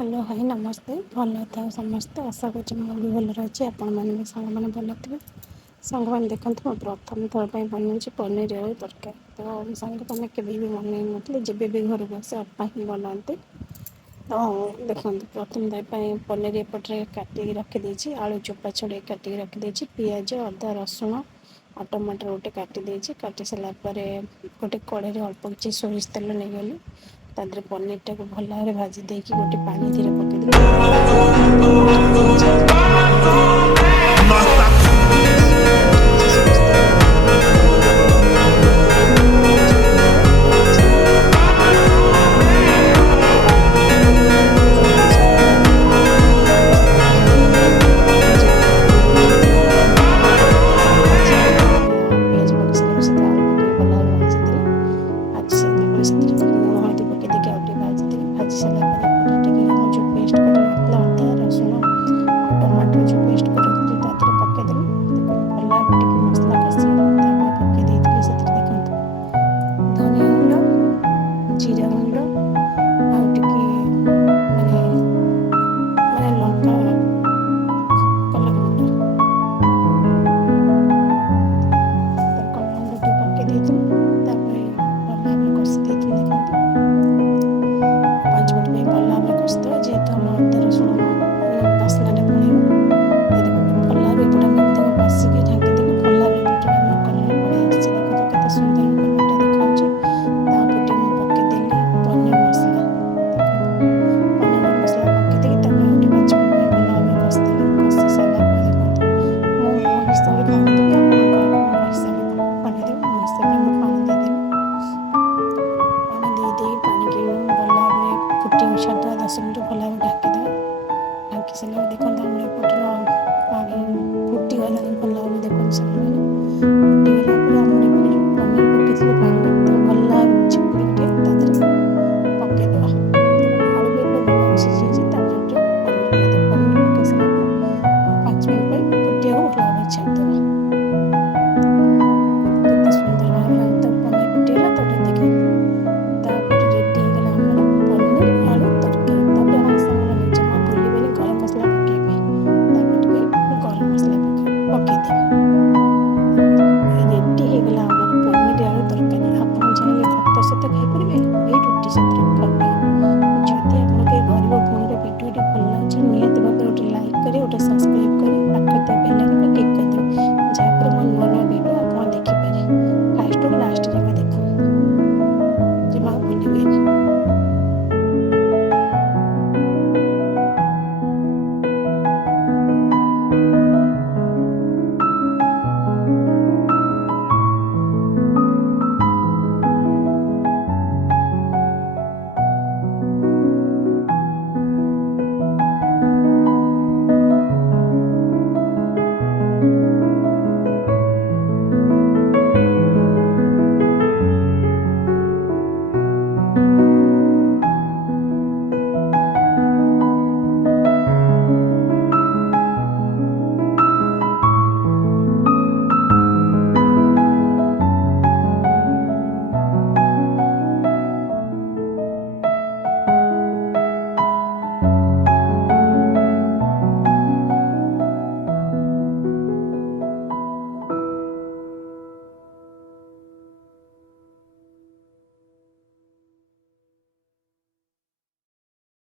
hello hi नमस्ते भल था समस्ते आशा कर भी भल रही आपण मैंने सांग मैंने भल थे सांग मैंने देखते मुझे प्रथम थर पर बनाऊँ पनीर आलू तरकारी तो सांग मैंने के भी मन नी जब भी घर को आसे अपा ही बनाते तो देखते प्रथम पनीर एपटे काटिक रखीदे आलू चोपा छड़े काटिक रखीदे पिज अदा रसुण और टमाटर गोटे काटिदे काटि सारापर गोटे कड़े अल्प किसी सोरिष तेल नहीं गली तादरे पनीर टाक भल भाव भाजी देकी गोटे पानी धीरे भाजी सारापर जो पेस्ट कर अदा रसुण टमाटर जो पेस्ट कर पकईदेलु भल भाव मसला कषि पकई देखते धनिया गुंड जीरा गुंड आटे माने माने लंका कलर गुंड कलर गुंड पकई भल भाव कषि देखते 5 मिनट भल भाव कषिद जेहेतु आम अदा रसुण बास्नाटा पड़े भल भाव एपटे बासिक ढाँकी देलु भल भाव एपटे कलर पड़े आसी देखते सुंदर कलरटा देखा पकईदेली पनीर मसला पनीर मसला पकईदे गोटे 5 मिनट भल भाव कषिदेली कषि सारापर देखते मो हिसाब से पानी देवी आप हिसाब से पानी देवी मो हिसाब से पानी देदेली पानी दे पानी की भल भाव फुटी 7-10 मिनट भल भाव ढाँकीदेवा ढाँकी सारा देखते